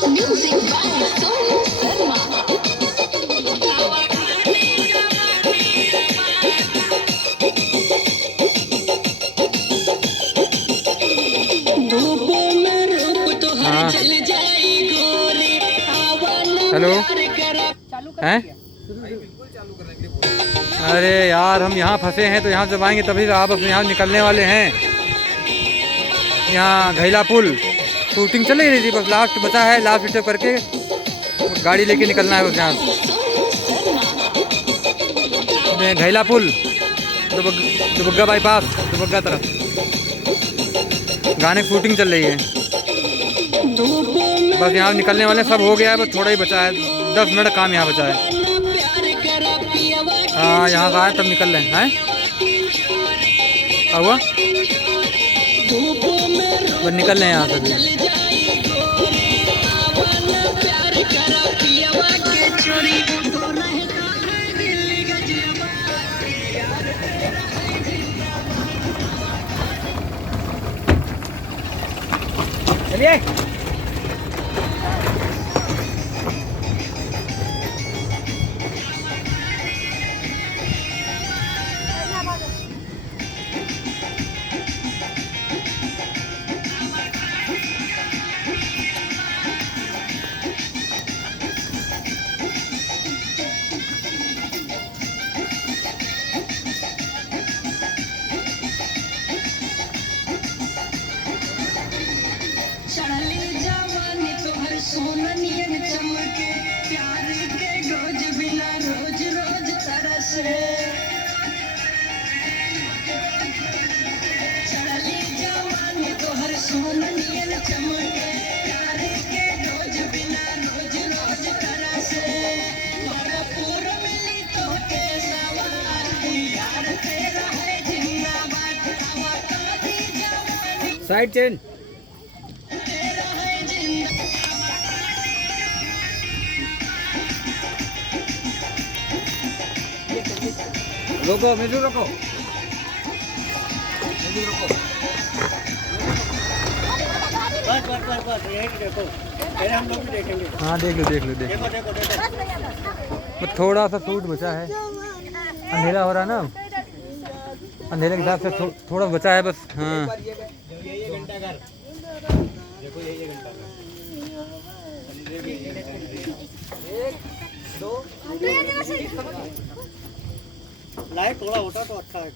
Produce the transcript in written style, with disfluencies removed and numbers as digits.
Hello हैं? अरे यार हम यहाँ फंसे हैं तो यहाँ जब आएंगे तभी आप अपने यहाँ निकलने वाले हैं। यहाँ घैला पुल शूटिंग चल रही थी, बस लास्ट बचा है, लास्ट स्टेप करके गाड़ी लेके निकलना है बस यहाँ से। घैला पुल दुबग्गा बाईपास दुबग्गा तरफ गाने की शूटिंग चल रही है। बस यहाँ निकलने वाले सब हो गया है, बस थोड़ा ही बचा है, 10 मिनट काम यहाँ बचा है। हाँ यहाँ से आए तब निकल रहे हैं। हुआ बस निकल रहे हैं यहाँ से भी। चलिए साइड चेन रोको, मिलू रोको, मिलू रोको। बस यही देखो, पहले हम लोग भी देखेंगे। हाँ देख लो देख लो देख लो। देखो देखो देखो थोड़ा सा सूट बचा है, अंधेरा हो रहा ना, अंधेरे के हिसाब से थोड़ा बचा है बस। हाँ देखो यही घंटा लाइट थोड़ा होता तो अच्छा है।